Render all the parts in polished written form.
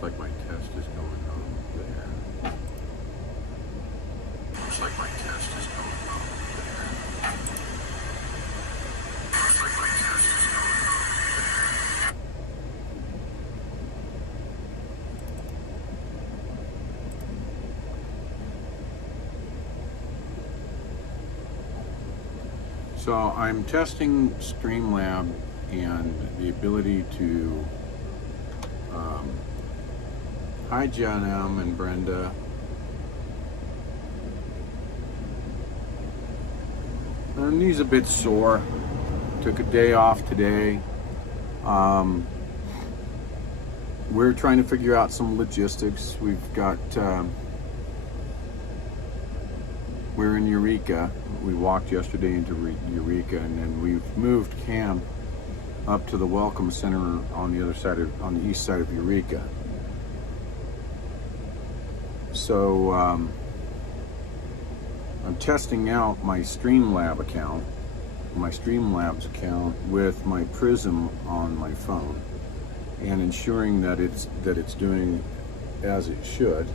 Looks like my test is going on there. Looks like my test is going on there. Looks like my test is going on there. So I'm testing Streamlab and the ability to hi Jen M and Brenda. My knee's a bit sore. Took a day off today. We're trying to figure out some logistics. We've got we're in Eureka. We walked yesterday into Eureka, and then we've moved camp up to the Welcome Center on the other side on the east side of Eureka. So I'm testing out my Streamlabs account with my Prism on my phone, and ensuring that it's doing as it should.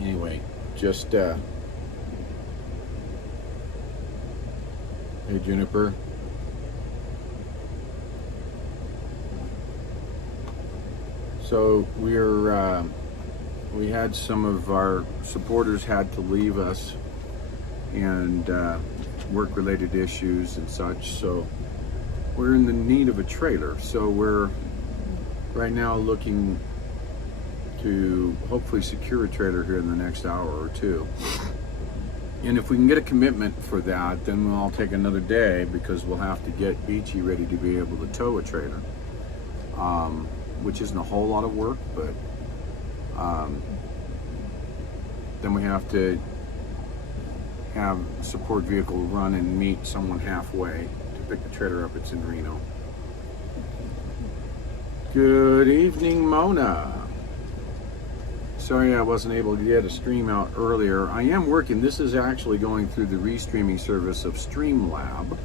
Anyway, just hey Juniper. So we had some of our supporters had to leave us, and work-related issues and such. So we're in the need of a trailer. So we're right now looking to hopefully secure a trailer here in the next hour or two. And if we can get a commitment for that, then we'll all take another day, because we'll have to get Beachy ready to be able to tow a trailer, which isn't a whole lot of work, but then we have to have a support vehicle run and meet someone halfway to pick the trailer up. It's in Reno. Good evening, Mona. Sorry I wasn't able to get a stream out earlier. I am working. This is actually going through the restreaming service of Streamlabs.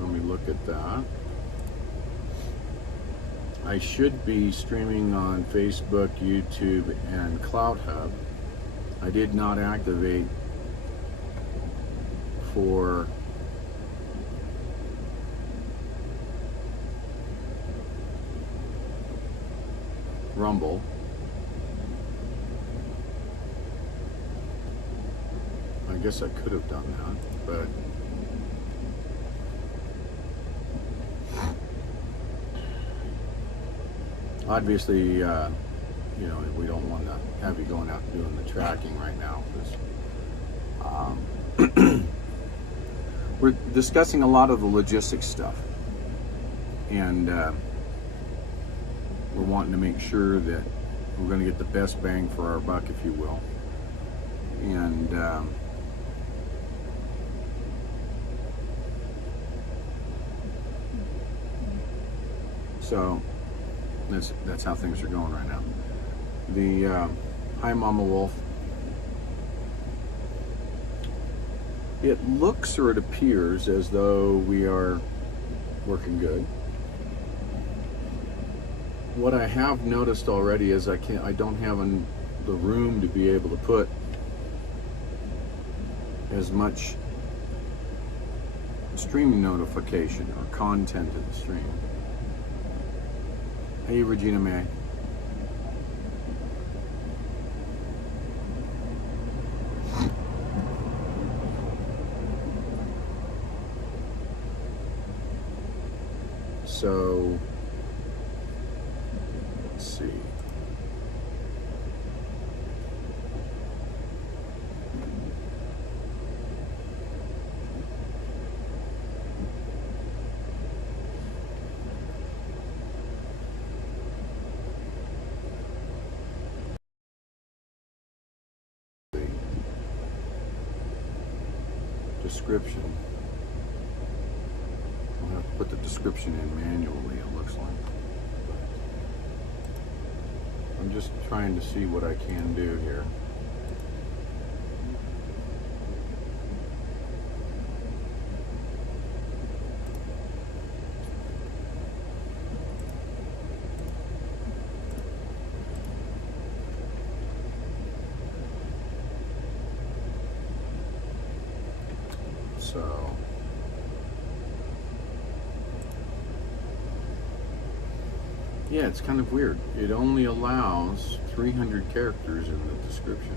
Let me look at that. I should be streaming on Facebook, YouTube, and CloudHub. I did not activate for Rumble. I guess I could have done that, but obviously, you know, we don't want to have you going out and doing the tracking right now, because we're discussing a lot of the logistics stuff, and we're wanting to make sure that we're going to get the best bang for our buck, if you will. And so that's how things are going right now. The hi Mama Wolf. It looks, or it appears, as though we are working good. What I have noticed already is I don't have the room to be able to put as much streaming notification or content in the stream. Hey, Regina May. So let's see. description. I'll have to put the description in manually, it looks like. I'm just trying to see what I can do here. So yeah, it's kind of weird. It only allows 300 characters in the description.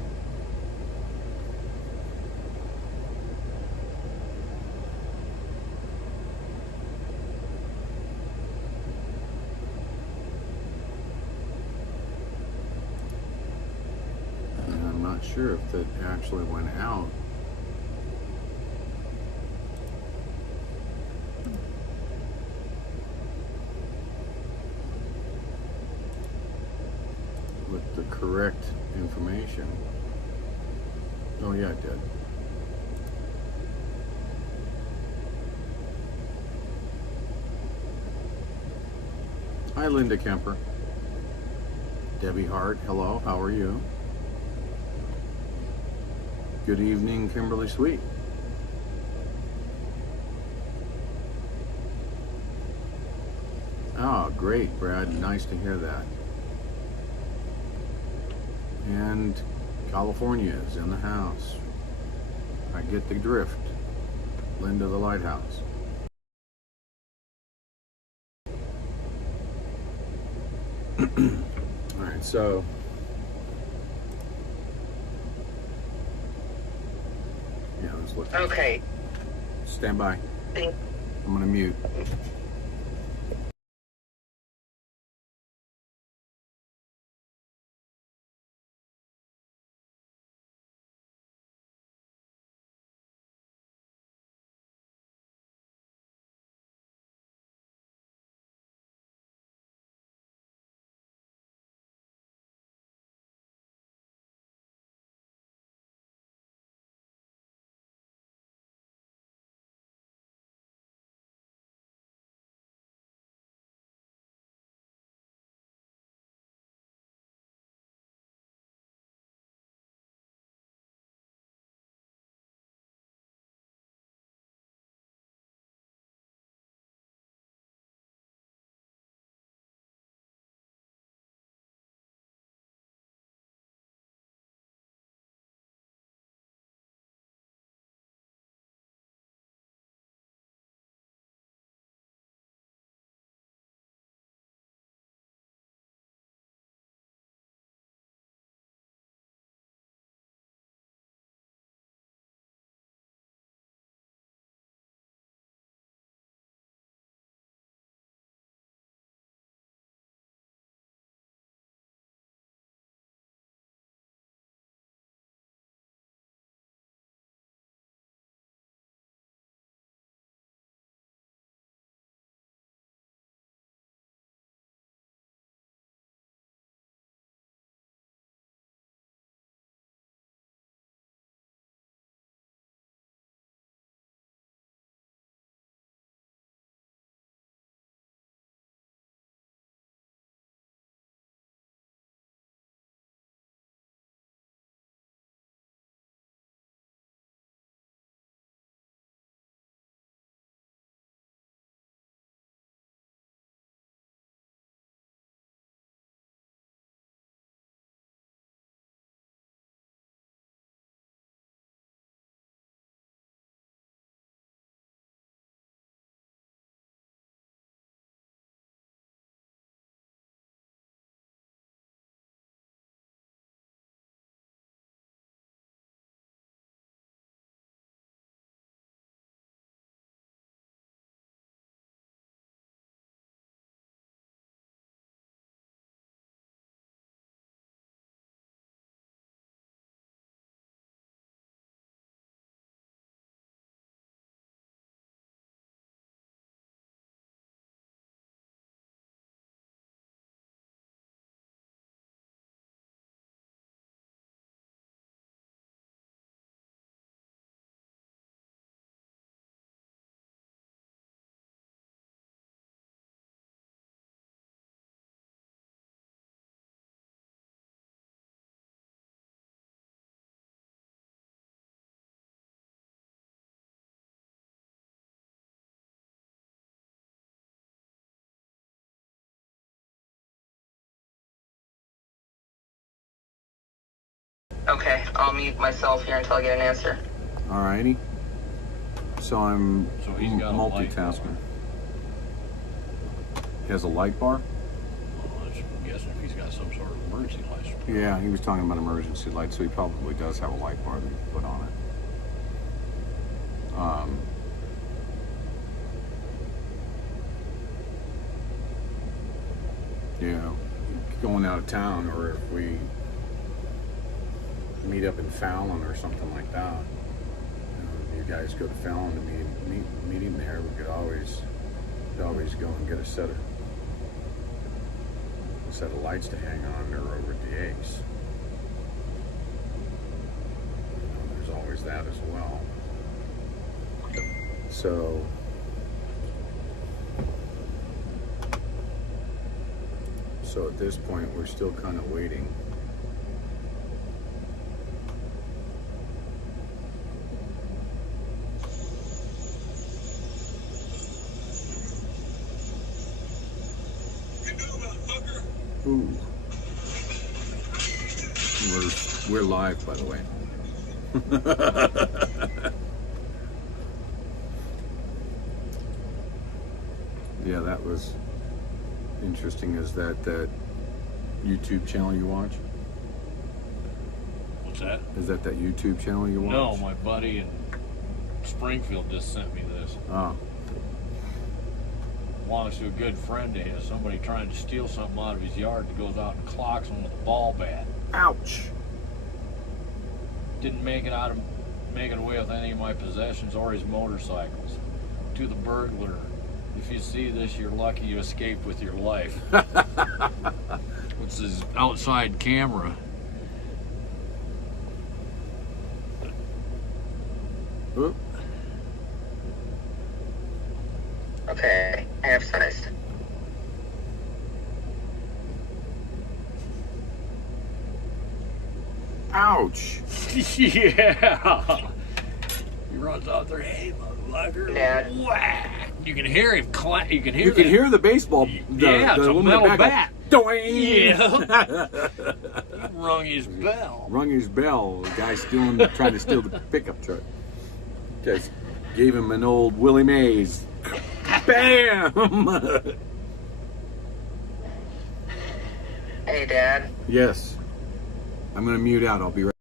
And I'm not sure if that actually went out. With the correct information. Oh yeah, it did. Hi, Linda Kemper. Debbie Hart, hello, how are you? Good evening, Kimberly Sweet. Oh, great, Brad, nice to hear that. And California is in the house. I get the drift. Linda the Lighthouse. Alright, so yeah, let's look. Okay. Stand by. I'm gonna mute. Okay, I'll mute myself here until I get an answer. Alrighty. So I'm So he's got a multitasking. He has a light bar? I'm guessing if he's got some sort of emergency light. Yeah, he was talking about emergency lights, so he probably does have a light bar that he put on it. Yeah, going out of town, or if we meet up in Fallon or something like that, you guys go to Fallon to meet him there, we could always go and get a set of lights to hang on there over at the Ace. There's always that as well. So at this point, we're still kind of waiting. Ooh. We're live, by the way. Yeah, that was interesting. Is that YouTube channel you watch? What's that? Is that YouTube channel you watch? No, my buddy in Springfield just sent me this. Oh. Belongs to a good friend of his. Somebody trying to steal something out of his yard that goes out and clocks him with a ball bat. Ouch. Didn't make it away with any of my possessions or his motorcycles. To the burglar, if you see this, you're lucky you escaped with your life. What's his outside camera? Oop. Okay, I have sized. Ouch. Yeah. He runs out there, hey, motherfucker. Dad. Whack. You can hear him clap. You can hear the baseball. Yeah, it's a metal bat. Doing. Yeah. He rung his bell. Rung his bell. The guy trying to steal the pickup truck. Just gave him an old Willie Mays. Bam! Hey, Dad. Yes. I'm going to mute out. I'll be right.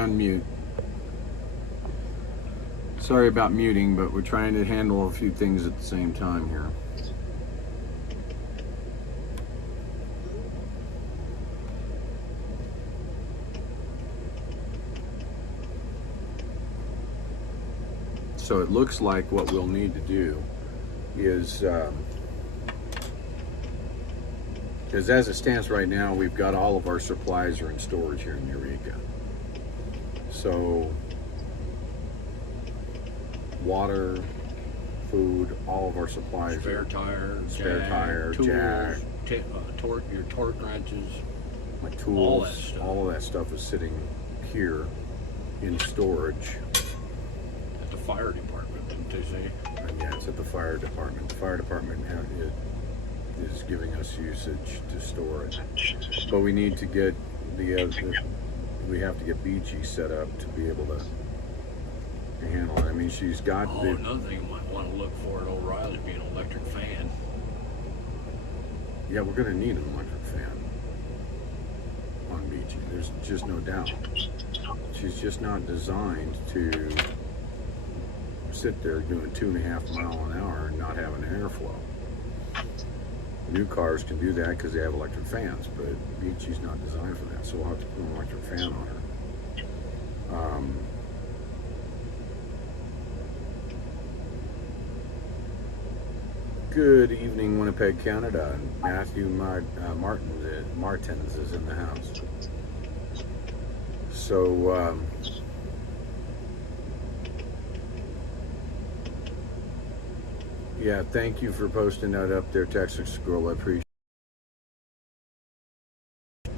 Unmute. Sorry about muting, but we're trying to handle a few things at the same time here. So it looks like what we'll need to do is, because as it stands right now, we've got all of our supplies are in storage here in Eureka. So water, food, all of our supplies. Spare tire, tools, jack, your torque wrenches, my tools, all of that stuff is sitting here in storage. At the fire department, didn't they say? Yeah, it's at the fire department. The fire department is giving us usage to store it. But we need to get we have to get Beachy set up to be able to handle it. I mean, she's got another thing you might want to look for at O'Reilly would be an electric fan. Yeah, we're going to need an electric fan on Beachy. There's just no doubt. She's just not designed to sit there doing 2.5 miles an hour and not not having airflow. New cars can do that because they have electric fans, but Beachy's not designed for that, so we'll have to put an electric fan on her. Good evening, Winnipeg, Canada. Matthew Martins is in the house. So, yeah, thank you for posting that up there, Texas Girl. I appreciate it.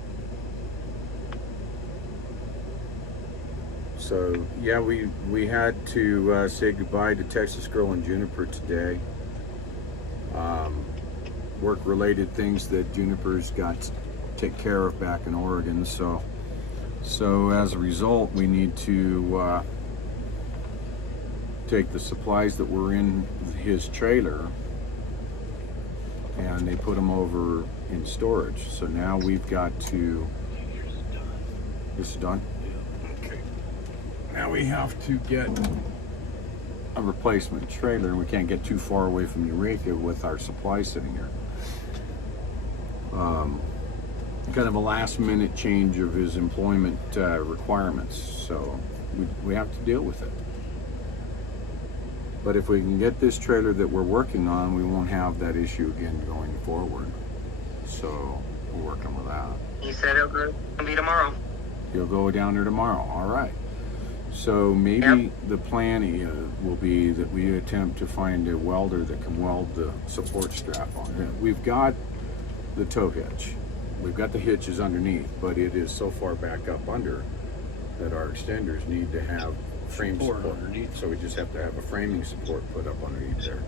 So, yeah, we had to say goodbye to Texas Girl and Juniper today. Work-related things that Juniper's got to take care of back in Oregon. So as a result, we need to take the supplies that were in his trailer, and they put them over in storage. So now we've got to. This is done. Okay. Now we have to get a replacement trailer, and we can't get too far away from Eureka with our supplies sitting here. Kind of a last minute change of his employment requirements, so we have to deal with it. But if we can get this trailer that we're working on, we won't have that issue again going forward. So we're working with that. He said it'll be tomorrow. You'll go down there tomorrow. All right. So maybe the plan will be that we attempt to find a welder that can weld the support strap on it. We've got the tow hitch. We've got the hitches underneath, but it is so far back up under that our extenders need to have frame support underneath. So we just have to have a framing support put up underneath there.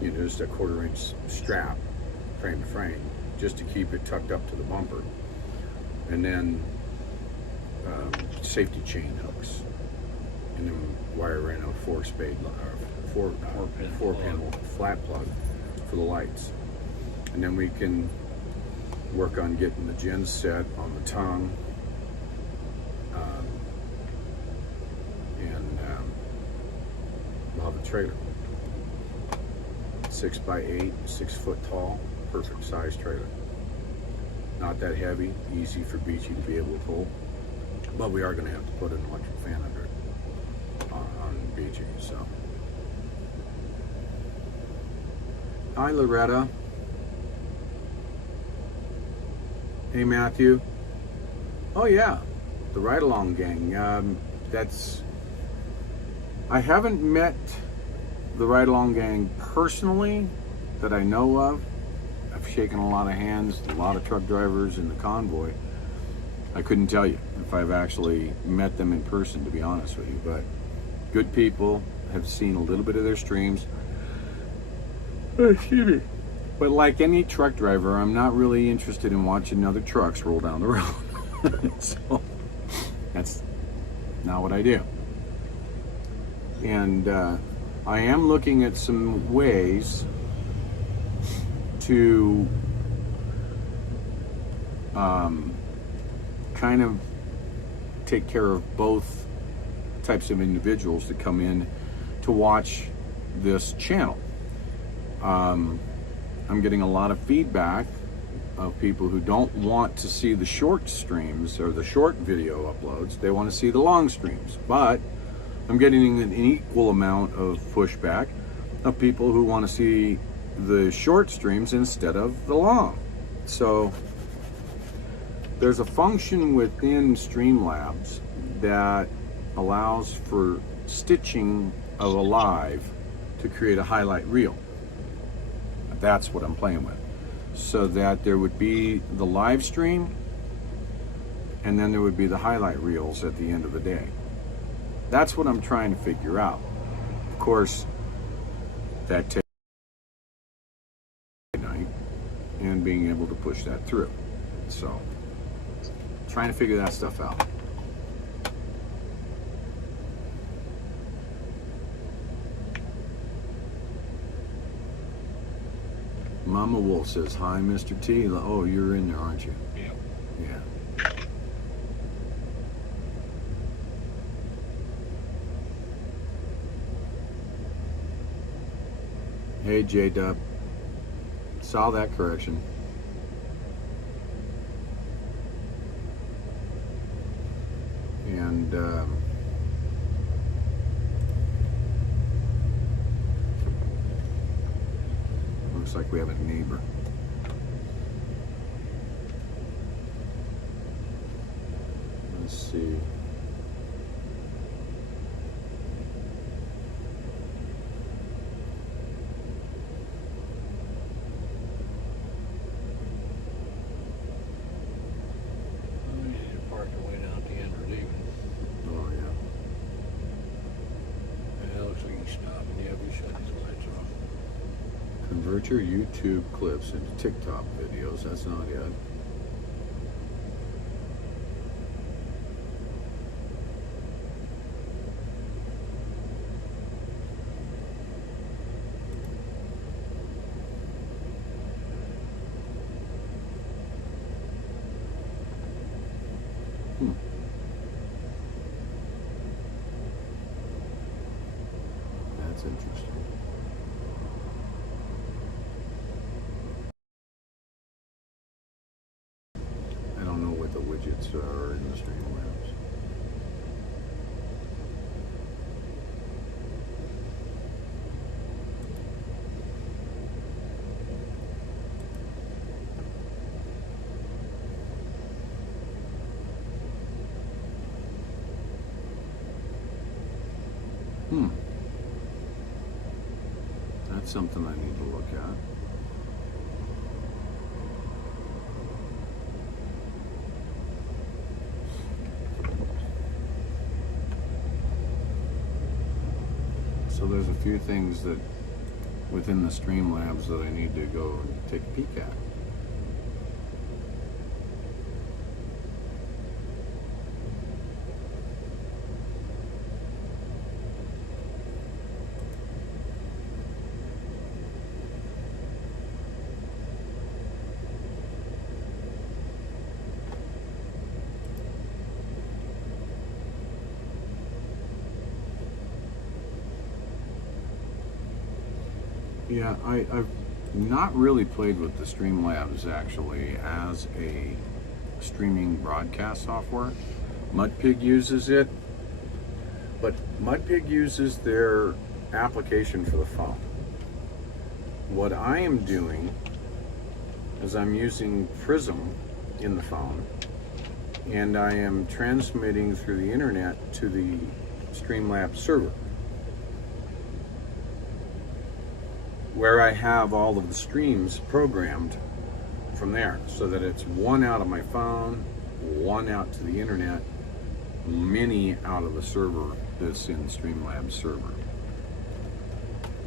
You know, just a 1/4 inch strap, frame to frame, just to keep it tucked up to the bumper. And then safety chain hooks. And then wire in a 4-pin flat plug for the lights. And then we can work on getting the gen set on the tongue, and we'll have a trailer. 6x8, 6 foot tall, perfect size trailer. Not that heavy, easy for Beachy to be able to pull, but we are going to have to put an electric fan under it on Beachy. So, hi Loretta. Hey Matthew. Oh yeah, the Ride Along Gang. I haven't met the Ride Along Gang personally that I know of. I've shaken a lot of hands, a lot of truck drivers in the convoy. I couldn't tell you if I've actually met them in person, to be honest with you, but good people. Have seen a little bit of their streams. Excuse me. But like any truck driver, I'm not really interested in watching other trucks roll down the road. So that's not what I do. And I am looking at some ways to kind of take care of both types of individuals that come in to watch this channel. I'm getting a lot of feedback of people who don't want to see the short streams or the short video uploads. They want to see the long streams. But I'm getting an equal amount of pushback of people who want to see the short streams instead of the long. So there's a function within Streamlabs that allows for stitching of a live to create a highlight reel. That's what I'm playing with. So that there would be the live stream, and then there would be the highlight reels at the end of the day. That's what I'm trying to figure out. Of course, that takes night and being able to push that through. So, trying to figure that stuff out. Mama Wolf says, hi, Mr. T. Oh, you're in there, aren't you? Yep. Yeah. Hey, J-Dub. Saw that correction. And looks like we have a neighbor. Let's see. We need to park our way down at the end or leaving. Oh, yeah. Yeah, it looks like he's stopping. Yeah, we shut his lights off. Convert your YouTube clips into TikTok videos. That's not it. That's interesting. I don't know what the widgets are in the Streamlabs. That's something I need to look at. So there's a few things that within the Streamlabs that I need to go and take a peek at. Yeah, I've not really played with the Streamlabs actually as a streaming broadcast software. Mudpig uses it, but Mudpig uses their application for the phone. What I am doing is I'm using Prism in the phone, and I am transmitting through the internet to the Streamlabs server, where I have all of the streams programmed from there, so that it's one out of my phone, one out to the internet, many out of the server that's in Streamlabs server.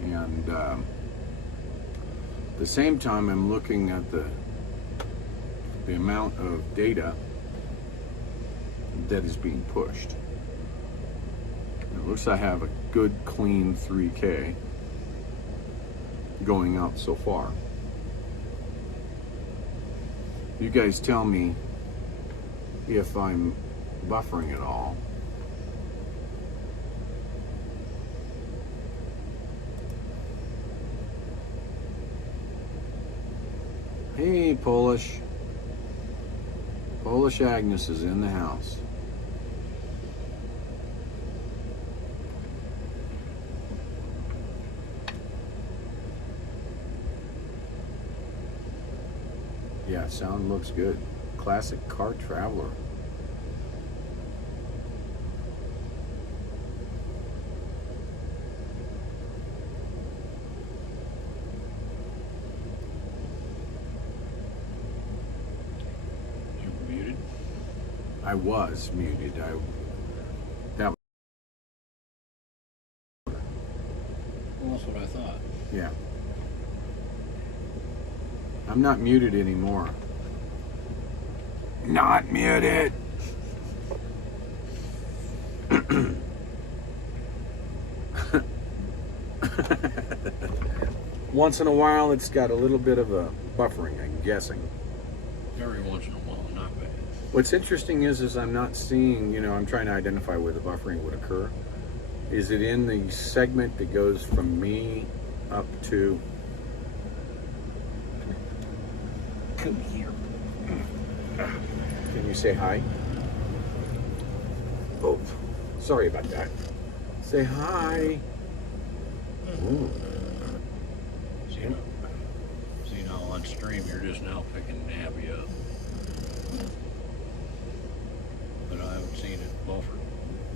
And at the same time, I'm looking at the amount of data that is being pushed. It looks like I have a good clean 3K going out so far. You guys tell me if I'm buffering at all. Hey, Polish Agnes is in the house. Yeah, sound looks good. Classic car traveler. You muted? I was muted. That Well, that's what I thought. Yeah. I'm not muted anymore. Not muted. Once in a while, it's got a little bit of a buffering, I'm guessing. Every once in a while, not bad. What's interesting is I'm not seeing, I'm trying to identify where the buffering would occur. Is it in the segment that goes from me up to. Come here. Can you say hi? Oh, sorry about that. Say hi. Ooh. See now on stream, you're just now picking Nabby up. But I haven't seen it buffer.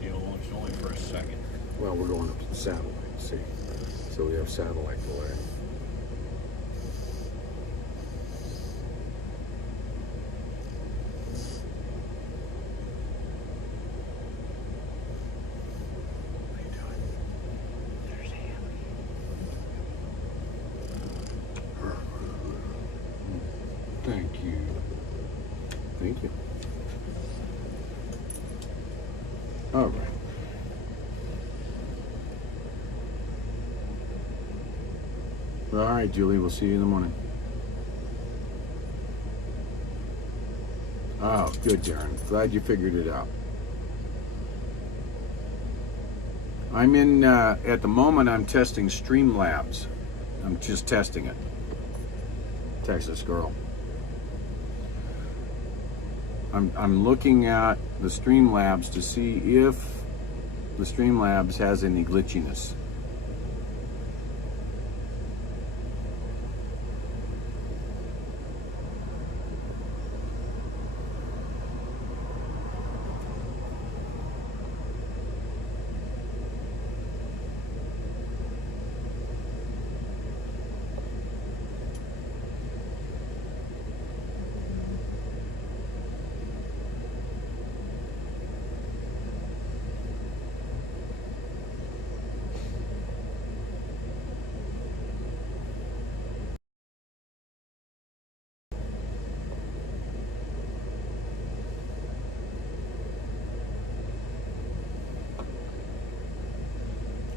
You know, it's only for a second. Well, we're going up to the satellite, see? So we have satellite delay. Thank you. Thank you. All right. All right, Julie, we'll see you in the morning. Oh, good, Darren. Glad you figured it out. I'm in, at the moment, I'm testing Streamlabs. I'm just testing it. Texas girl. I'm looking at the Streamlabs to see if the Streamlabs has any glitchiness.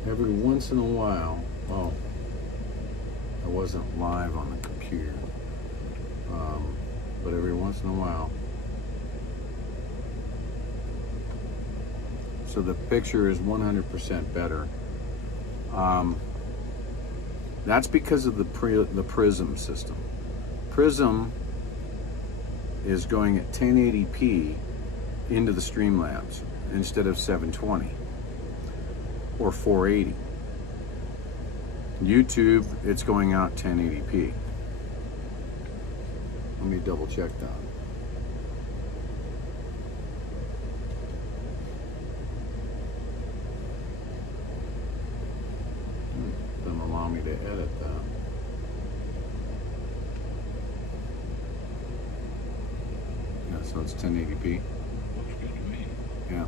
Every once in a while, oh, I wasn't live on the computer, but every once in a while, so the picture is 100% better. That's because of the Prism system. Prism is going at 1080p into the Streamlabs instead of 720 or 480. YouTube, it's going out 1080p. Let me double check that. Doesn't allow me to edit that. Yeah, so it's 1080p. Looks good to me. Yeah.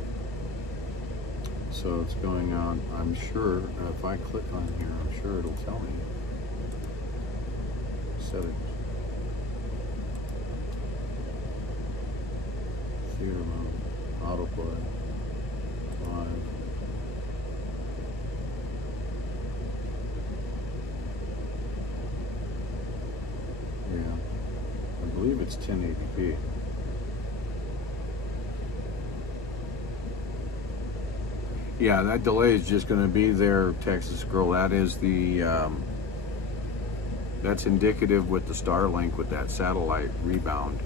So it's going on, I'm sure, if I click on here, I'm sure it'll tell me. Settings. Theater mode, autoplay, live. Yeah, I believe it's 1080p. Yeah, that delay is just going to be there, Texas girl. That is the, that's indicative with the Starlink with that satellite rebound.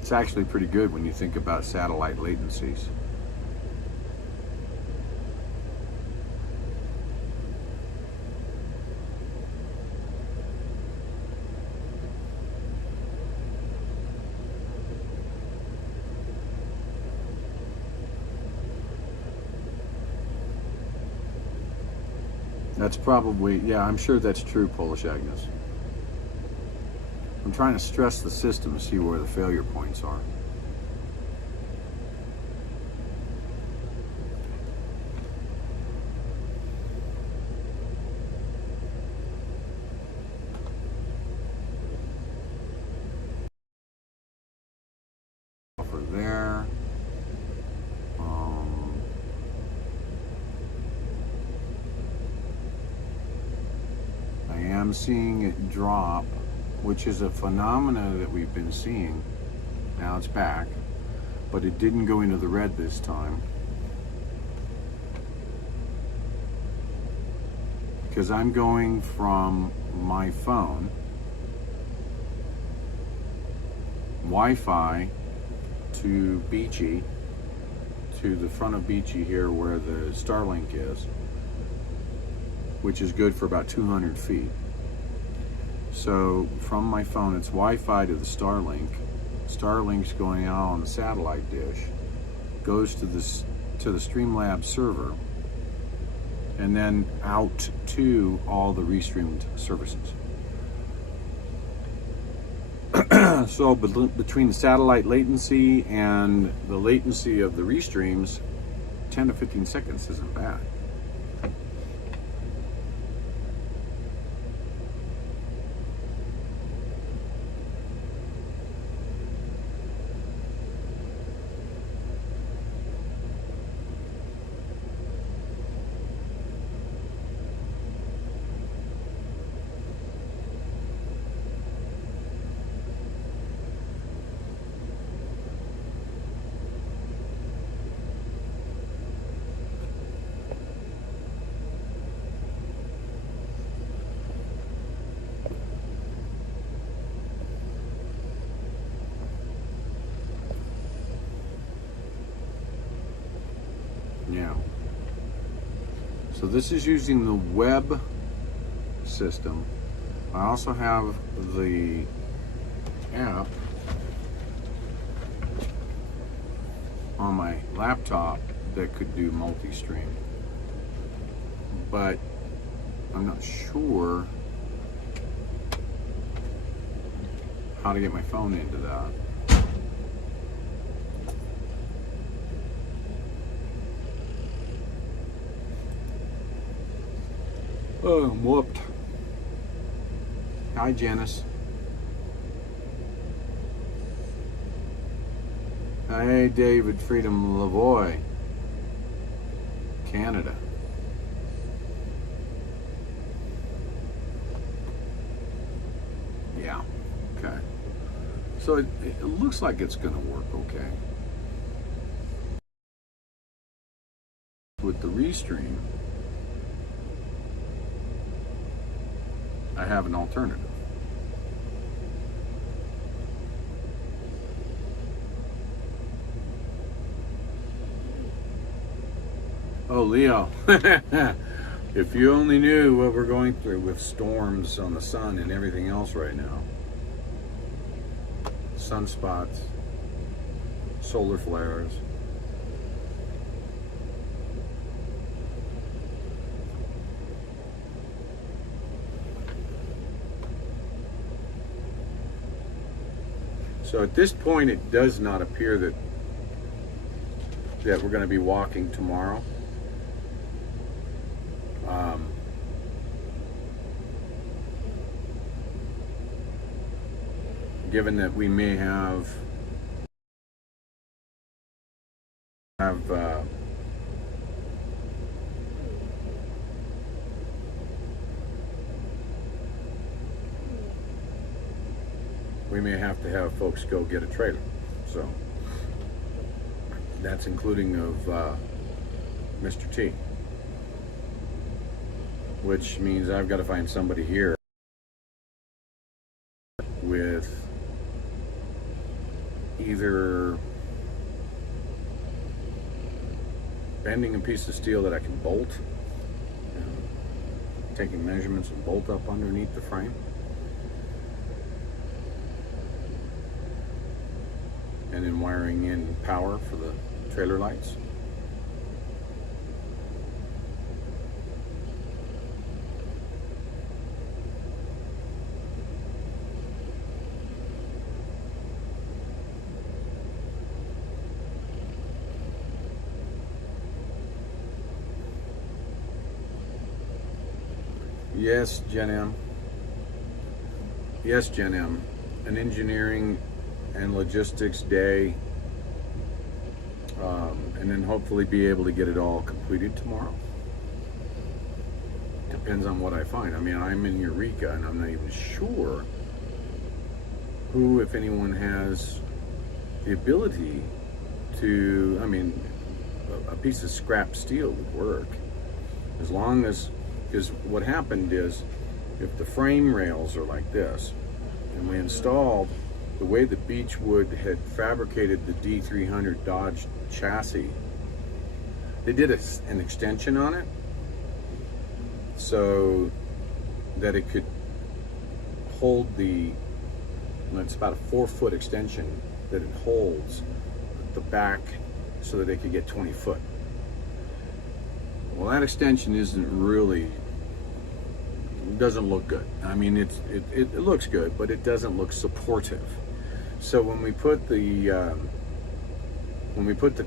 It's actually pretty good when you think about satellite latencies. That's probably, yeah, I'm sure that's true, Polish Agnes. I'm trying to stress the system to see where the failure points are. Over there. I am seeing it drop, which is a phenomena that we've been seeing. Now it's back, but it didn't go into the red this time. because I'm going from my phone, Wi-Fi, to Beachy, to the front of Beachy here where the Starlink is, which is good for about 200 feet. So from my phone, it's Wi-Fi to the Starlink. Starlink's going out on the satellite dish, goes to the Streamlabs server, and then out to all the restreamed services. So between the satellite latency and the latency of the restreams, 10 to 15 seconds isn't bad. Yeah. So this is using the web system. I also have the app on my laptop that could do multi-stream, but I'm not sure how to get my phone into that. Oh, I'm whooped. Hi, Janice. Hey, David Freedom Lavoie, Canada. Yeah, okay. So it looks like it's going to work okay. With the restream, I have an alternative. Oh, Leo, if you only knew what we're going through with storms on the sun and everything else right now. Sunspots, solar flares. So at this point, it does not appear that we're going to be walking tomorrow. Given that we may have to have folks go get a trailer. So that's including of Mr. T, which means I've got to find somebody here with either bending a piece of steel that I can bolt, taking measurements and bolt up underneath the frame, and then wiring in power for the trailer lights. Yes, Jen M. Yes, Jen M. An engineering and logistics day, and then hopefully be able to get it all completed tomorrow. Depends on what I find. I mean, I'm in Eureka, and I'm not even sure who, if anyone, has the ability to, I mean, a piece of scrap steel would work, as long as Because what happened is, if the frame rails are like this, and we installed the way that Beechwood had fabricated the D300 Dodge chassis, they did an extension on it so that it could hold it's about a 4-foot extension that it holds the back so that they could get 20 foot. Well, that extension doesn't look good. I mean, it looks good, but it doesn't look supportive. So when we put the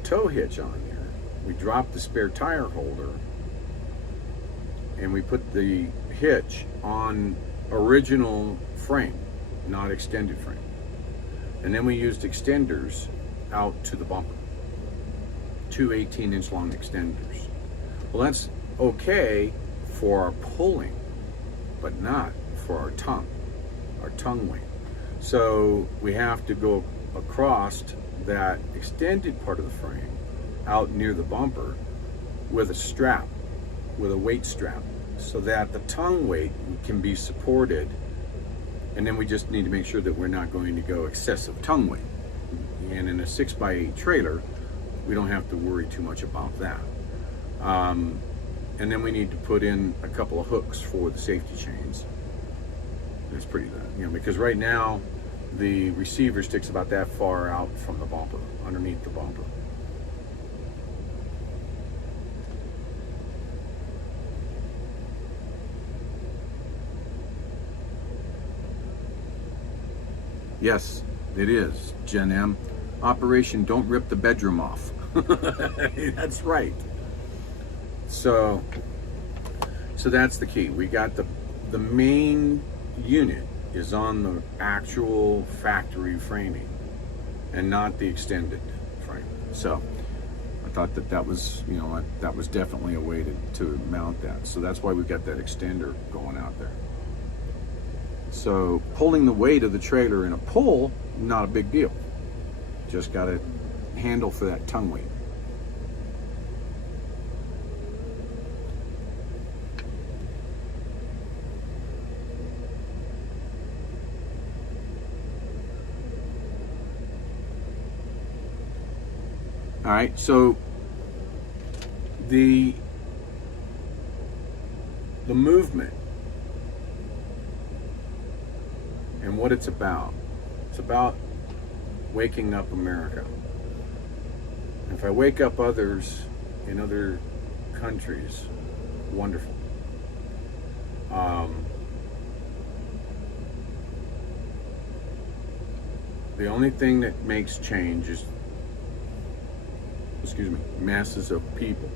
tow hitch on there, we dropped the spare tire holder and we put the hitch on original frame, not extended frame. And then we used extenders out to the bumper, 2 18-inch long extenders. Well, that's okay for our pulling, but not for our tongue weight. So we have to go across that extended part of the frame out near the bumper with a weight strap, so that the tongue weight can be supported. And then we just need to make sure that we're not going to go excessive tongue weight. And in a 6x8 trailer, we don't have to worry too much about that. And then we need to put in a couple of hooks for the safety chains. It's pretty, because right now the receiver sticks about that far out from the bumper, underneath the bumper. Yes, it is, Jen M. Operation Don't Rip the Bedroom Off. That's right. So that's the key. We got the main unit is on the actual factory framing and not the extended frame. So I thought that was, that was definitely a way to mount that. So that's why we got that extender going out there. So pulling the weight of the trailer in a pull, not a big deal. Just got to handle for that tongue weight. All right, so the movement and what it's about waking up America. If I wake up others in other countries, wonderful. The only thing that makes change is, masses of people.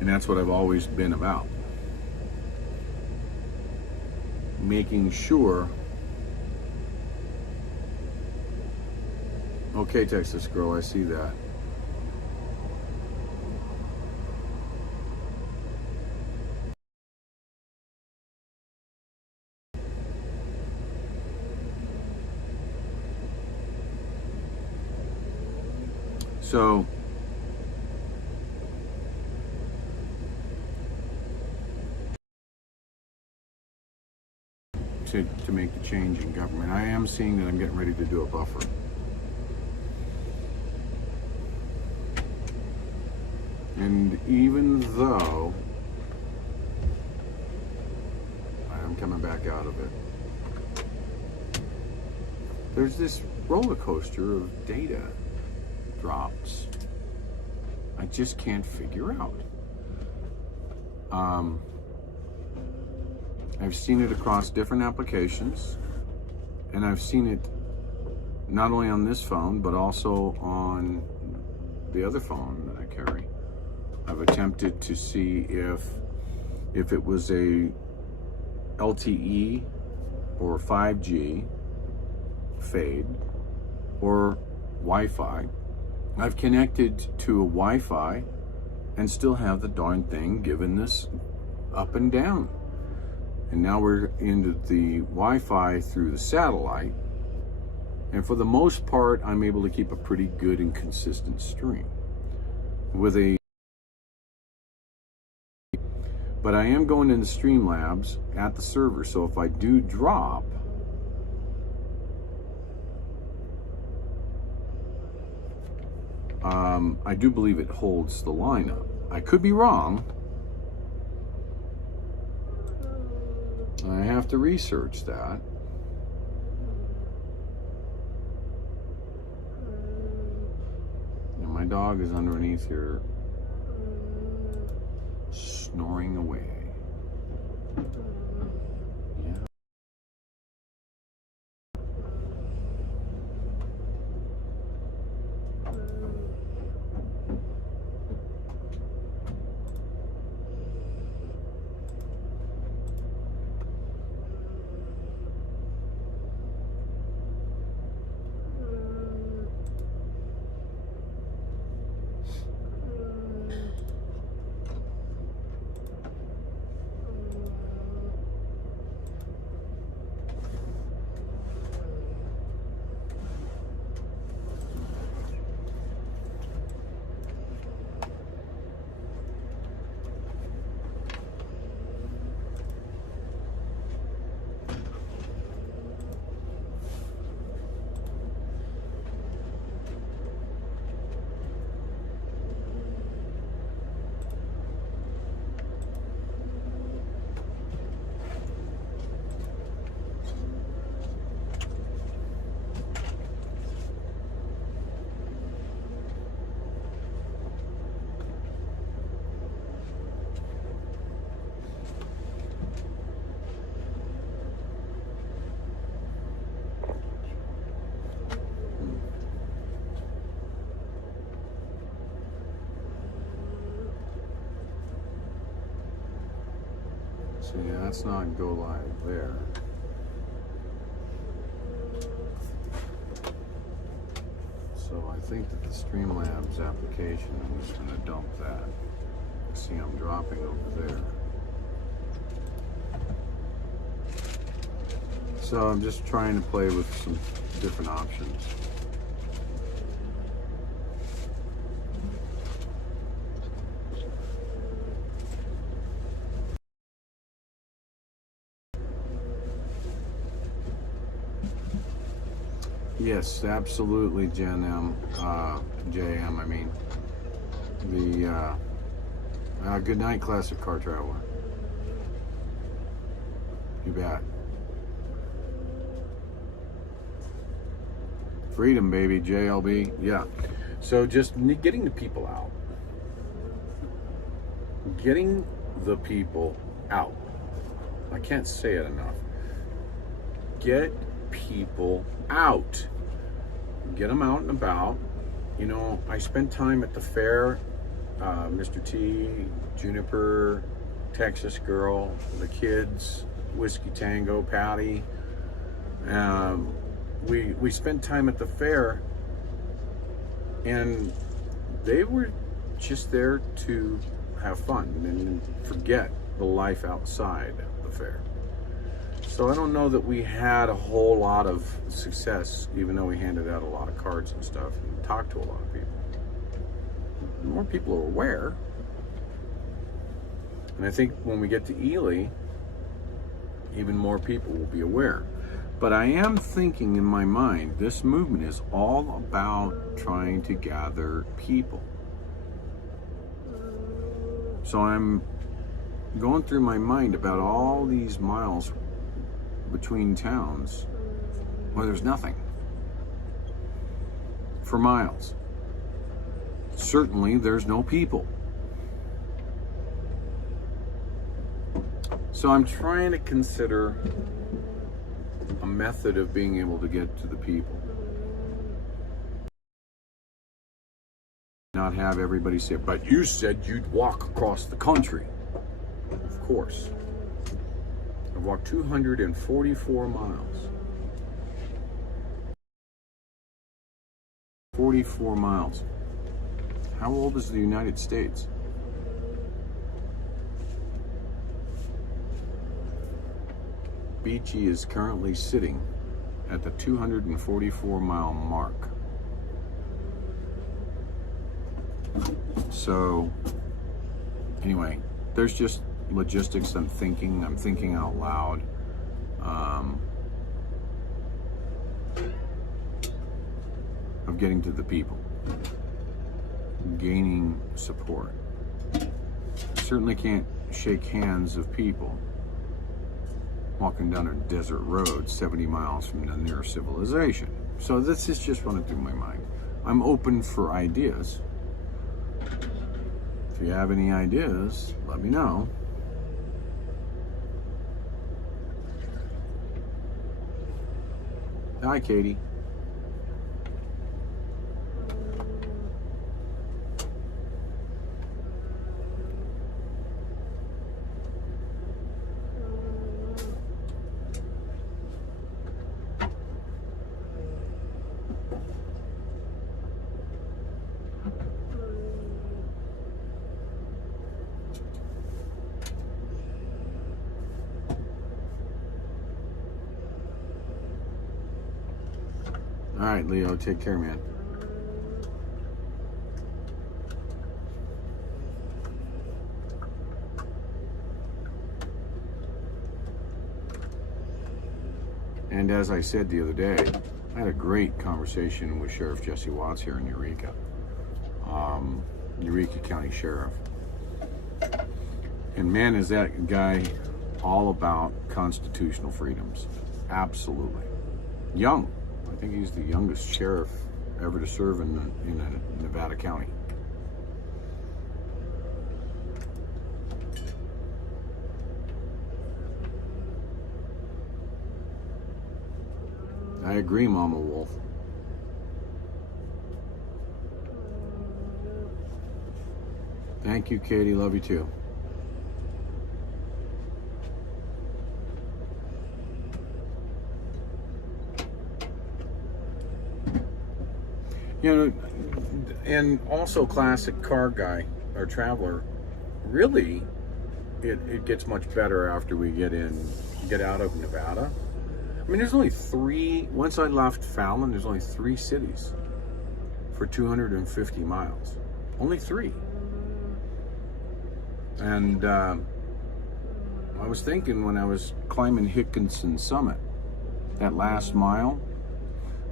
And that's what I've always been about. Making sure. Okay, Texas girl, I see that. So to make the change in government, I am seeing that I'm getting ready to do a buffer. And even though I'm coming back out of it, there's this roller coaster of data drops I just can't figure out. I've seen it across different applications, and I've seen it not only on this phone but also on the other phone that I carry. I've attempted to see if it was a LTE or 5G fade or Wi-Fi. I've connected to a Wi-Fi and still have the darn thing giving this up and down. And now we're into the Wi-Fi through the satellite. And for the most part, I'm able to keep a pretty good and consistent stream. With a But I am going into Streamlabs at the server, so if I do drop, I do believe it holds the lineup. I could be wrong. I have to research that. And my dog is underneath here snoring away. Yeah. So yeah, that's not go live there. So I think that the Streamlabs application, I'm just going to dump that. See, I'm dropping over there. So I'm just trying to play with some different options. Yes, absolutely, Jen M. JM, I mean. The good night, Classic Car Traveler. You bet. Freedom, baby, JLB. Yeah. So just getting the people out. Getting the people out. I can't say it enough. Get people out. Get them out and about. You know, I spent time at the fair. Mr. T, Juniper, Texas Girl, the kids, Whiskey Tango, Patty. We spent time at the fair, and they were just there to have fun and forget the life outside the fair. So I don't know that we had a whole lot of success, even though we handed out a lot of cards and stuff and talked to a lot of people. More people are aware. And I think when we get to Ely, even more people will be aware. But I am thinking in my mind, this movement is all about trying to gather people. So I'm going through my mind about all these miles between towns where there's nothing for miles. Certainly there's no people. So I'm trying to consider a method of being able to get to the people. Not have everybody say, but you said you'd walk across the country. Of course. I've walked 244 miles. 44 miles. How old is the United States? Beachy is currently sitting at the 244 mile mark. So anyway, there's just logistics. I'm thinking out loud. Of getting to the people, gaining support. I certainly can't shake hands of people walking down a desert road 70 miles from the nearest civilization. So this is just running through my mind. I'm open for ideas. If you have any ideas, let me know. Hi, Katie. All right, Leo, take care, man. And as I said the other day, I had a great conversation with Sheriff Jesse Watts here in Eureka, Eureka County Sheriff. And man, is that guy all about constitutional freedoms. Absolutely. Young. I think he's the youngest sheriff ever to serve in a Nevada county. I agree, Mama Wolf. Thank you, Katie. Love you too. You know, and also classic car guy or traveler, really, it gets much better after we get out of Nevada. I mean, there's only three, once I left Fallon, there's only 3 cities for 250 miles. Only 3. And I was thinking when I was climbing Hickinson Summit, that last mile,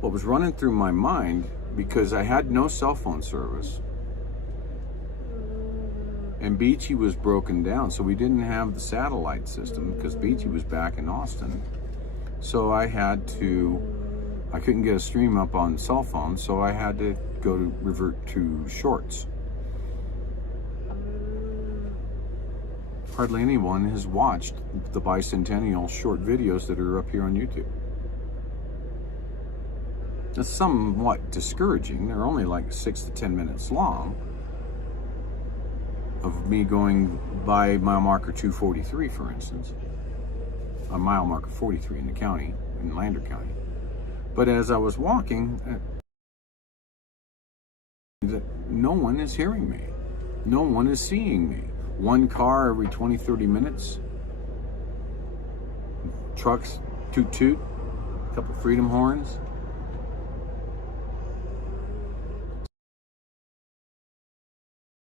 what was running through my mind, because I had no cell phone service and Beachy was broken down, so we didn't have the satellite system because Beachy was back in Austin. So I couldn't get a stream up on cell phone, so I had to revert to shorts. Hardly anyone has watched the bicentennial short videos that are up here on YouTube. It's somewhat discouraging. They're only like 6 to 10 minutes long of me going by mile marker 243, for instance. A mile marker 43 in the county, in Lander County. But as I was walking, no one is hearing me. No one is seeing me. One car every 20, 30 minutes. Trucks, toot toot, a couple freedom horns.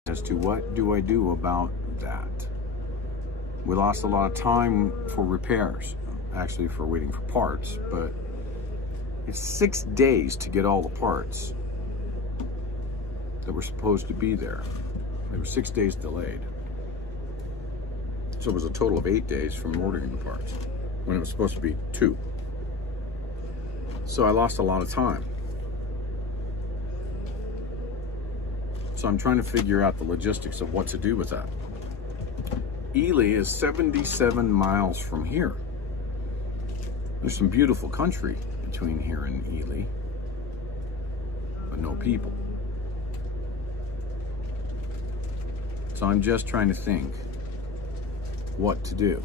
As to what do I do about that? We lost a lot of time for repairs, actually for waiting for parts, but it's 6 days to get all the parts that were supposed to be there. They were 6 days delayed. So it was a total of 8 days from ordering the parts when it was supposed to be 2. So I lost a lot of time. So I'm trying to figure out the logistics of what to do with that. Ely is 77 miles from here. There's some beautiful country between here and Ely, but no people. So I'm just trying to think what to do.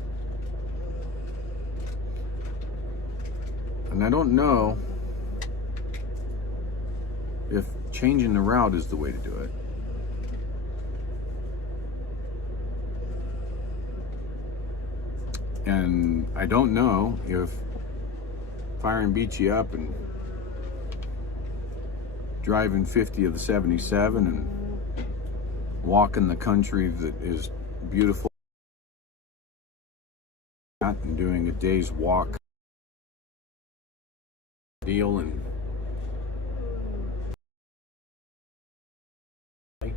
And I don't know if changing the route is the way to do it. And I don't know if firing Beachy up and driving 50 of the 77 and walking the country that is beautiful out and doing a day's walk deal, and if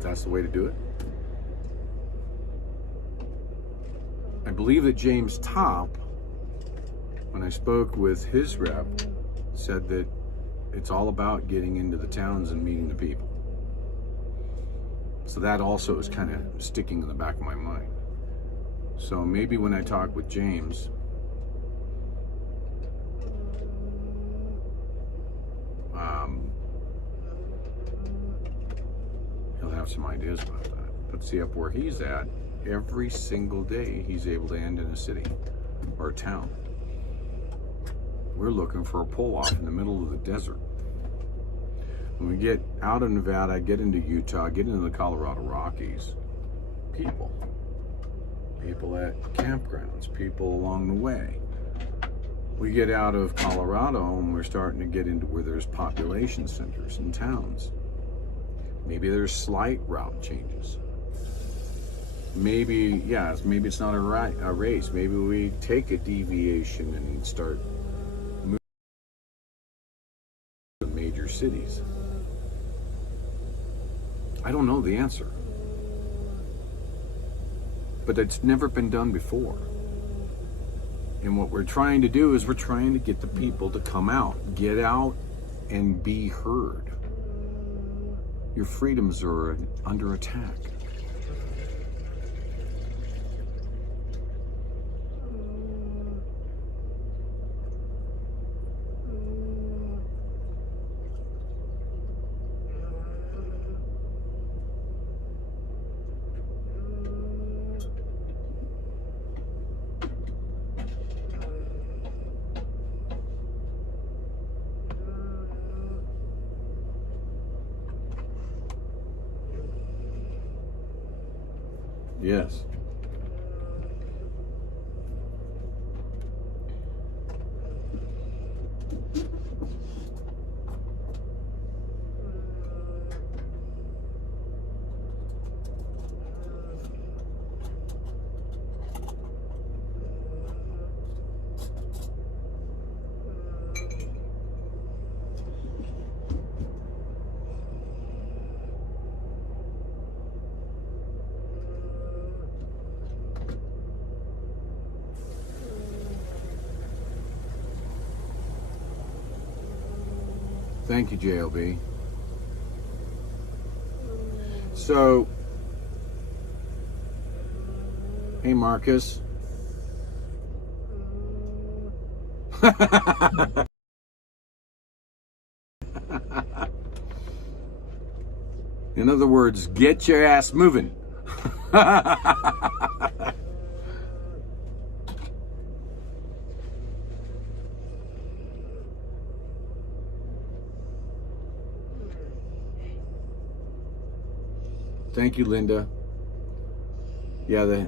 that's the way to do it. I believe that James Topp, when I spoke with his rep, said that it's all about getting into the towns and meeting the people. So that also is kind of sticking in the back of my mind. So maybe when I talk with James, he'll have some ideas about that. But see, up where he's at, every single day he's able to end in a city or a town. We're looking for a pull-off in the middle of the desert. When we get out of Nevada, get into Utah, get into the Colorado Rockies, people at campgrounds, people along the way. We get out of Colorado and we're starting to get into where there's population centers and towns. Maybe there's slight route changes. Maybe it's not a race. Maybe we take a deviation and start moving to major cities. I don't know the answer. But it's never been done before. And what we're trying to do is we're trying to get the people to come out, get out and be heard. Your freedoms are under attack. Yes. Thank you, JLB. So, hey, Marcus. In other words, get your ass moving. Thank you, Linda. Yeah,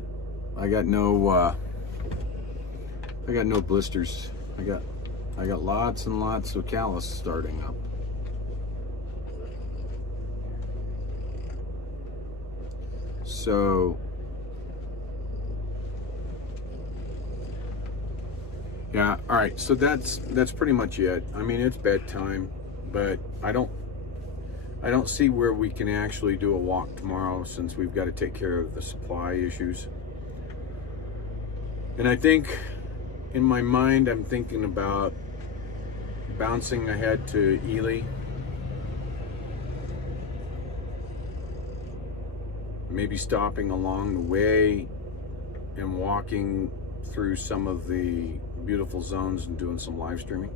I got no blisters. I got lots and lots of callus starting up. So yeah, all right. So that's pretty much it. I mean, it's bedtime, but I don't see where we can actually do a walk tomorrow since we've got to take care of the supply issues. And I think in my mind, I'm thinking about bouncing ahead to Ely. Maybe stopping along the way and walking through some of the beautiful zones and doing some live streaming.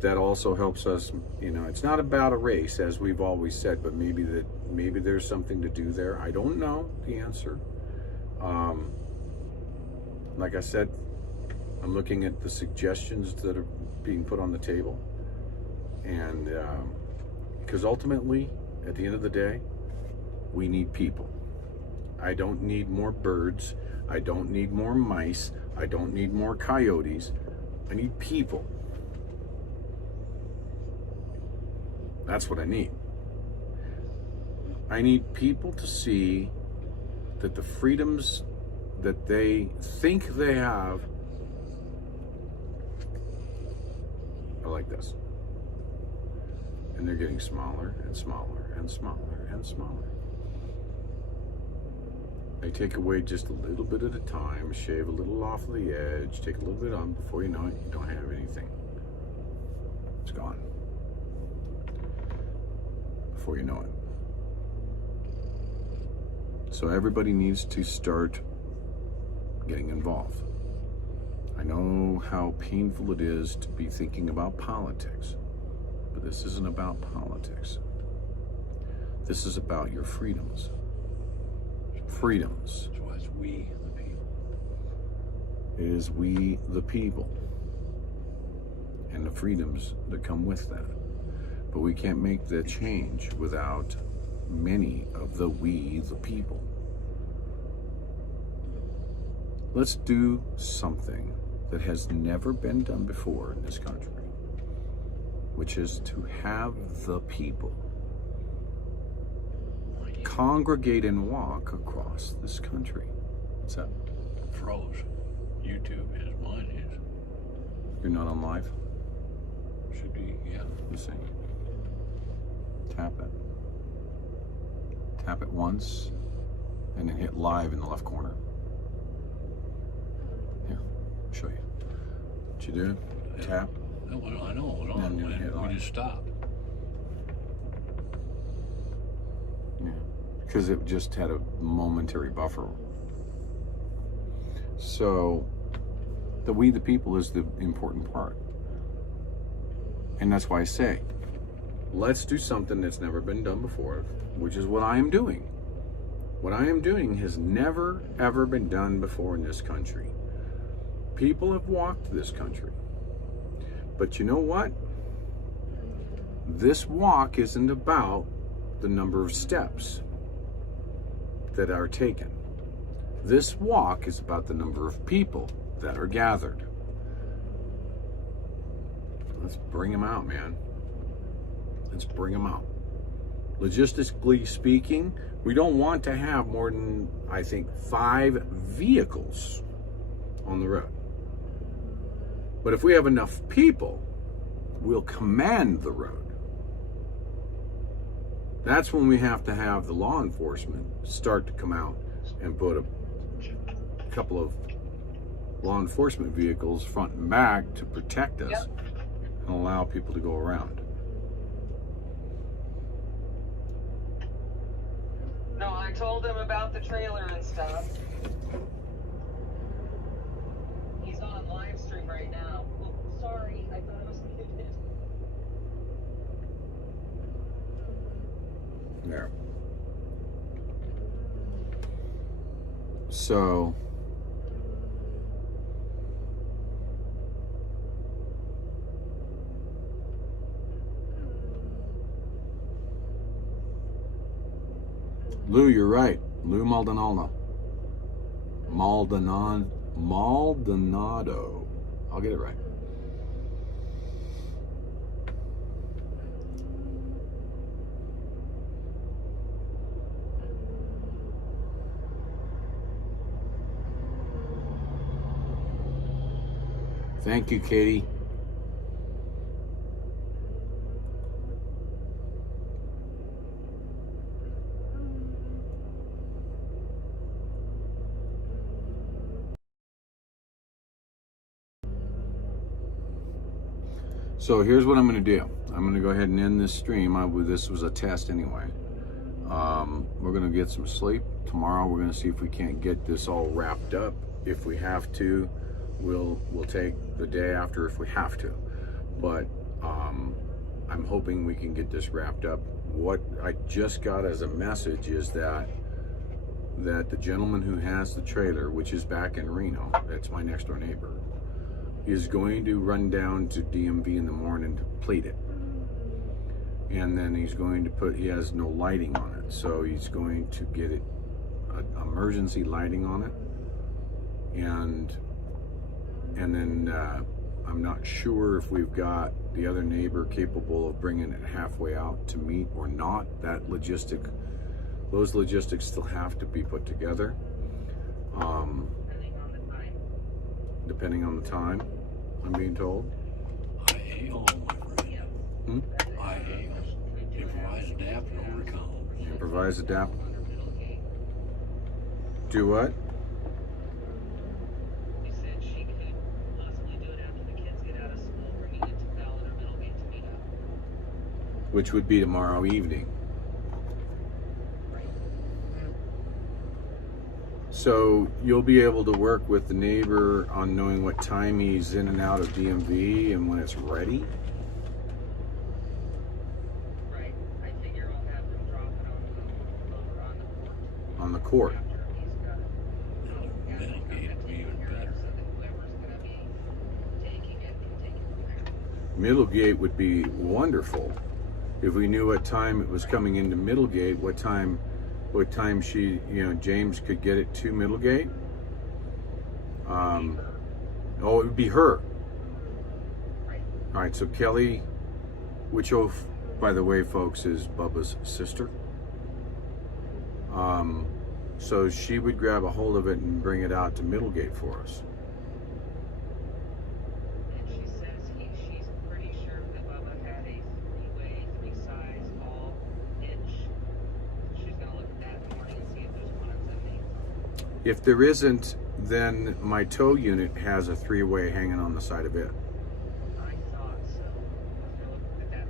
That also helps us, you know, it's not about a race as we've always said, but maybe there's something to do there. I don't know the answer. Like I said, I'm looking at the suggestions that are being put on the table. And because ultimately, at the end of the day, we need people. I don't need more birds. I don't need more mice. I don't need more coyotes. I need people. That's what I need. I need people to see that the freedoms that they think they have are like this. And they're getting smaller and smaller and smaller and smaller. They take away just a little bit at a time, shave a little off of the edge, take a little bit on. Before you know it, you don't have anything. It's gone. Before you know it. So everybody needs to start getting involved. I know how painful it is to be thinking about politics, but this isn't about politics. This is about your freedoms. Freedoms. So it's we, the people. It is we, the people, and the freedoms that come with that. But we can't make the change without many of the we, the people. Let's do something that has never been done before in this country, which is to have the people congregate and walk across this country. What's that? Froze. YouTube is, mine is. You're not on live? Should be, yeah. You see? Tap it. Tap it once, and then hit live in the left corner. Here, I'll show you. What you do? Tap. I know, it was on. And then hit We live. just stopped. Yeah, because it just had a momentary buffer. So, the we the people is the important part. And that's why I say, let's do something that's never been done before, which is what I am doing. What I am doing has never, ever been done before in this country. People have walked this country. But you know what? This walk isn't about the number of steps that are taken. This walk is about the number of people that are gathered. Let's bring them out, man. Let's bring them out. Logistically speaking, we don't want to have more than, I think, 5 vehicles on the road. But if we have enough people, we'll command the road. That's when we have to have the law enforcement start to come out and put a couple of law enforcement vehicles front and back to protect us and allow people to go around. No, I told him about the trailer and stuff. He's on live stream right now. Oh, sorry, I thought I was muted. There. So, Lou, you're right. Lou Maldonado. Maldonado. I'll get it right. Thank you, Katie. So here's what I'm going to do. I'm going to go ahead and end this stream. This was a test anyway. We're going to get some sleep. Tomorrow we're going to see if we can't get this all wrapped up. If we have to, we'll take the day after if we have to. But I'm hoping we can get this wrapped up. What I just got as a message is that the gentleman who has the trailer, which is back in Reno, that's my next door neighbor, is going to run down to DMV in the morning to plate it. And then he's going to he has no lighting on it, so he's going to get it emergency lighting on it. And then I'm not sure if we've got the other neighbor capable of bringing it halfway out to meet or not. Those logistics still have to be put together. Depending on the time, I'm being told. I hail, my friend. I hail. Improvise, adapt, and overcome. Improvise, adapt. Do what? You said she could possibly do it after the kids get out of school, bringing it to Ballard or Middlegate to meet up. Which would be tomorrow evening. Right. So you'll be able to work with the neighbor on knowing what time he's in and out of DMV and when it's ready. Right. I figure I'll have them drop it over on the court. On the court. After he's got it. Middlegate would be even better. So that whoever's going to be taking it can take it from there. Middlegate would be wonderful if we knew what time it was coming into Middlegate, what time she, James could get it to Middlegate. It would be her. Right. All right, so Kelly, which, by the way, folks, is Bubba's sister. So she would grab a hold of it and bring it out to Middlegate for us. And she says she's pretty sure that Bubba had a three-way, three-size, all hitch. She's going to look at that in the morning and see if there's one of them names. If there isn't, then my tow unit has a three-way hanging on the side of it. I thought so. I was going to look at that.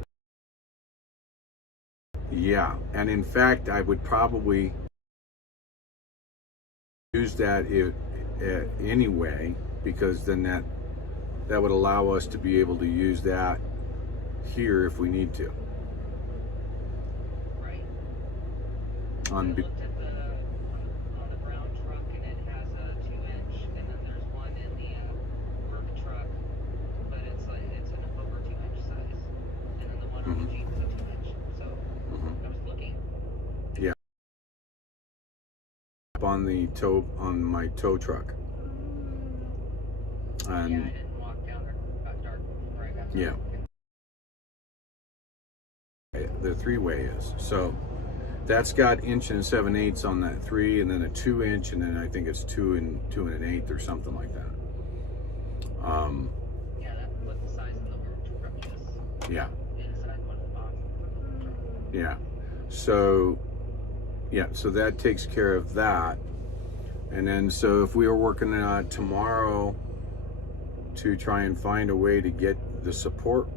Yeah, and in fact, I would probably use that anyway, because then that would allow us to be able to use that here if we need to. Right. I On looked at on the brown truck, and it has a 2-inch, and then there's one in the work truck, but it's an over 2-inch size, and then the one on the Jeep is a 2-inch. So I was looking. on my tow truck. And Yeah, I didn't walk down there. It got dark before I got yeah, the three-way is. So that's got 1 7/8 on that 3, and then a 2-inch, and then I think it's 2 1/8 or something like that. Yeah, that's what the size of the work truck is. Yeah. Inside one of the boxes of the work truck. Yeah. So that takes care of that. And then, so if we were working tomorrow to try and find a way to get the support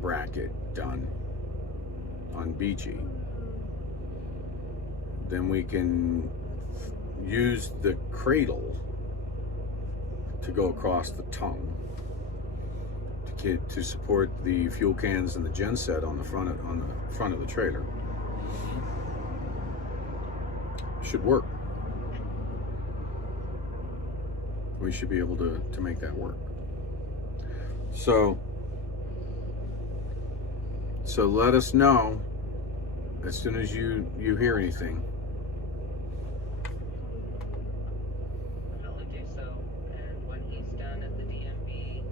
bracket done on Beachy, then we can use the cradle to go across the tongue to support the fuel cans and the genset on the front of the trailer. Should work. We should be able to make that work. So let us know as soon as you hear anything. I'll do so, and when he's done at the DMV,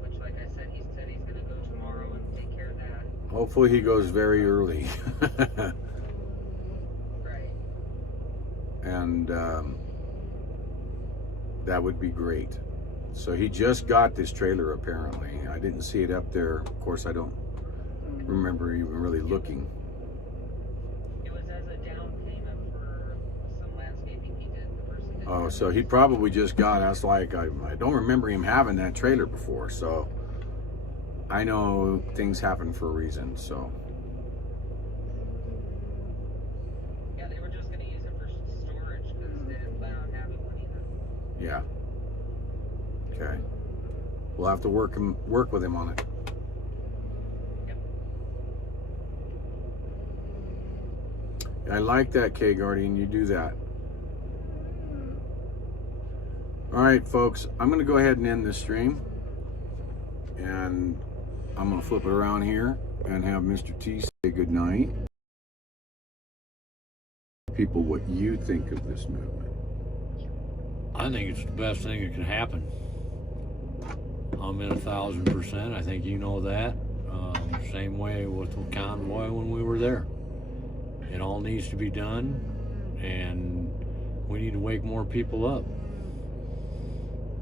which, like I said, he said he's going to go tomorrow and take care of that. Hopefully he goes very early. Right. And that would be great. So he just got this trailer apparently. I didn't see it up there. Of course, I don't remember even really looking. It was as a down payment for some landscaping he did. The person did. Oh, so he probably just got us. Like I don't remember him having that trailer before. So I know things happen for a reason. So Yeah, they were just going to use it for storage because they didn't plan on having one either. yeah. Okay. We'll have to work with him on it. Yep. I like that, K Guardian. You do that. All right, folks. I'm going to go ahead and end this stream, and I'm going to flip it around here and have Mr. T say good night. People, what you think of this movement? I think it's the best thing that can happen. I'm in 1,000%. I think you know that. Same way with the convoy when we were there. It all needs to be done, and we need to wake more people up.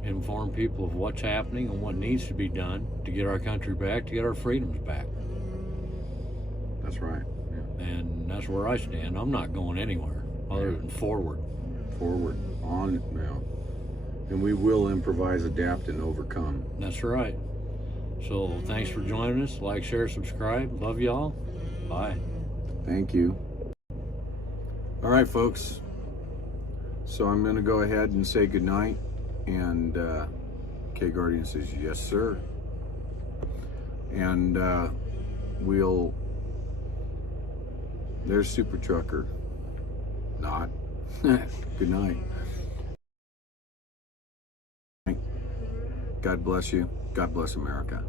Inform people of what's happening and what needs to be done to get our country back, to get our freedoms back. That's right. Yeah. And that's where I stand. I'm not going anywhere other than forward. Forward, on now. And we will improvise, adapt, and overcome. That's right. So thanks for joining us. Like, share, subscribe. Love y'all. Bye. Thank you. All right, folks. So I'm going to go ahead and say goodnight. And K Guardian says, yes, sir. And there's Super Trucker. Not. Good night. God bless you. God bless America.